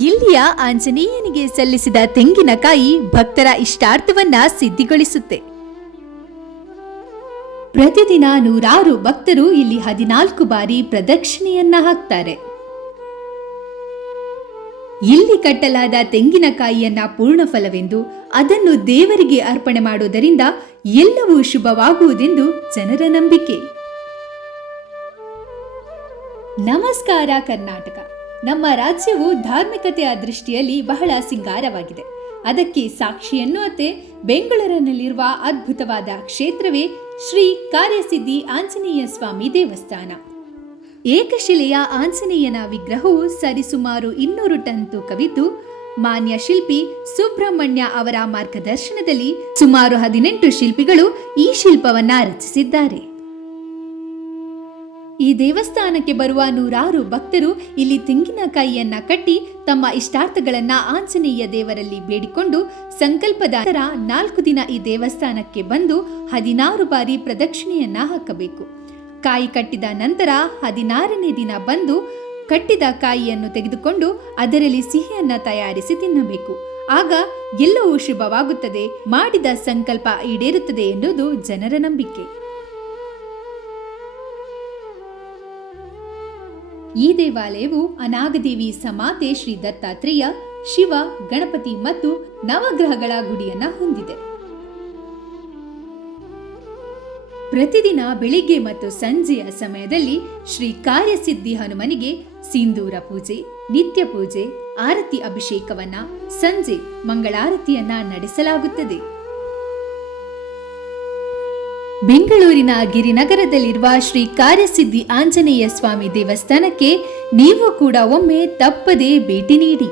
ಇಲ್ಲಿಯ ಆಂಜನೇಯನಿಗೆ ಸಲ್ಲಿಸಿದ ತೆಂಗಿನಕಾಯಿ ಭಕ್ತರ ಇಷ್ಟಾರ್ಥವನ್ನ ಸಿದ್ಧಿಗೊಳಿಸುತ್ತೆ. ಪ್ರತಿದಿನ ನೂರಾರು ಭಕ್ತರು ಇಲ್ಲಿ ಹದಿನಾಲ್ಕು ಬಾರಿ ಪ್ರದಕ್ಷಿಣೆಯನ್ನ ಹಾಕ್ತಾರೆ. ಇಲ್ಲಿ ಕಟ್ಟಲಾದ ತೆಂಗಿನಕಾಯಿಯನ್ನ ಪೂರ್ಣ ಫಲವೆಂದು ಅದನ್ನು ದೇವರಿಗೆ ಅರ್ಪಣೆ ಮಾಡುವುದರಿಂದ ಎಲ್ಲವೂ ಶುಭವಾಗುವುದೆಂದು ಜನರ ನಂಬಿಕೆ. ನಮಸ್ಕಾರ ಕರ್ನಾಟಕ. ನಮ್ಮ ರಾಜ್ಯವು ಧಾರ್ಮಿಕತೆಯ ದೃಷ್ಟಿಯಲ್ಲಿ ಬಹಳ ಸಿಂಗಾರವಾಗಿದೆ. ಅದಕ್ಕೆ ಸಾಕ್ಷಿ ಎನ್ನುವಂತೆ ಬೆಂಗಳೂರಿನಲ್ಲಿರುವ ಅದ್ಭುತವಾದ ಕ್ಷೇತ್ರವೇ ಶ್ರೀ ಕಾರ್ಯಸಿದ್ಧಿ ಆಂಜನೇಯ ಸ್ವಾಮಿ ದೇವಸ್ಥಾನ. ಏಕಶಿಲೆಯ ಆಂಜನೇಯನ ವಿಗ್ರಹವು ಸರಿಸುಮಾರು ಇನ್ನೂರು ಟನ್ ತೂಕವಿದ್ದು, ಮಾನ್ಯ ಶಿಲ್ಪಿ ಸುಬ್ರಹ್ಮಣ್ಯ ಅವರ ಮಾರ್ಗದರ್ಶನದಲ್ಲಿ ಸುಮಾರು ಹದಿನೆಂಟು ಶಿಲ್ಪಿಗಳು ಈ ಶಿಲ್ಪವನ್ನ ರಚಿಸಿದ್ದಾರೆ. ಈ ದೇವಸ್ಥಾನಕ್ಕೆ ಬರುವ ನೂರಾರು ಭಕ್ತರು ಇಲ್ಲಿ ತೆಂಗಿನಕಾಯಿಯನ್ನ ಕಟ್ಟಿ ತಮ್ಮ ಇಷ್ಟಾರ್ಥಗಳನ್ನ ಆಂಜನೇಯ ದೇವರಲ್ಲಿ ಬೇಡಿಕೊಂಡು ಸಂಕಲ್ಪದ ನಂತರ ನಾಲ್ಕು ದಿನ ಈ ದೇವಸ್ಥಾನಕ್ಕೆ ಬಂದು ಹದಿನಾರು ಬಾರಿ ಪ್ರದಕ್ಷಿಣೆಯನ್ನ ಹಾಕಬೇಕು. ಕಾಯಿ ಕಟ್ಟಿದ ನಂತರ ಹದಿನಾರನೇ ದಿನ ಬಂದು ಕಟ್ಟಿದ ಕಾಯಿಯನ್ನು ತೆಗೆದುಕೊಂಡು ಅದರಲ್ಲಿ ಸಿಹಿಯನ್ನ ತಯಾರಿಸಿ ತಿನ್ನಬೇಕು. ಆಗ ಎಲ್ಲವೂ ಶುಭವಾಗುತ್ತದೆ, ಮಾಡಿದ ಸಂಕಲ್ಪ ಈಡೇರುತ್ತದೆ ಎನ್ನುವುದು ಜನರ ನಂಬಿಕೆ. ಈ ದೇವಾಲಯವು ಅನಾಗದೇವಿ ಸಮಾತೆ ಶ್ರೀ ದತ್ತಾತ್ರೇಯ, ಶಿವ, ಗಣಪತಿ ಮತ್ತು ನವಗ್ರಹಗಳ ಗುಡಿಯನ್ನ ಹೊಂದಿದೆ. ಪ್ರತಿದಿನ ಬೆಳಿಗ್ಗೆ ಮತ್ತು ಸಂಜೆಯ ಸಮಯದಲ್ಲಿ ಶ್ರೀ ಕಾರ್ಯಸಿದ್ಧಿ ಹನುಮನಿಗೆ ಸಿಂಧೂರ ಪೂಜೆ, ನಿತ್ಯ ಪೂಜೆ, ಆರತಿ ಅಭಿಷೇಕವನ್ನ ಸಂಜೆ ಮಂಗಳಾರತಿಯನ್ನ ನಡೆಸಲಾಗುತ್ತದೆ. ಬೆಂಗಳೂರಿನ ಗಿರಿನಗರದಲ್ಲಿರುವ ಶ್ರೀ ಕಾರ್ಯಸಿದ್ಧಿ ಆಂಜನೇಯ ಸ್ವಾಮಿ ದೇವಸ್ಥಾನಕ್ಕೆ ನೀವು ಕೂಡ ಒಮ್ಮೆ ತಪ್ಪದೇ ಭೇಟಿ ನೀಡಿ.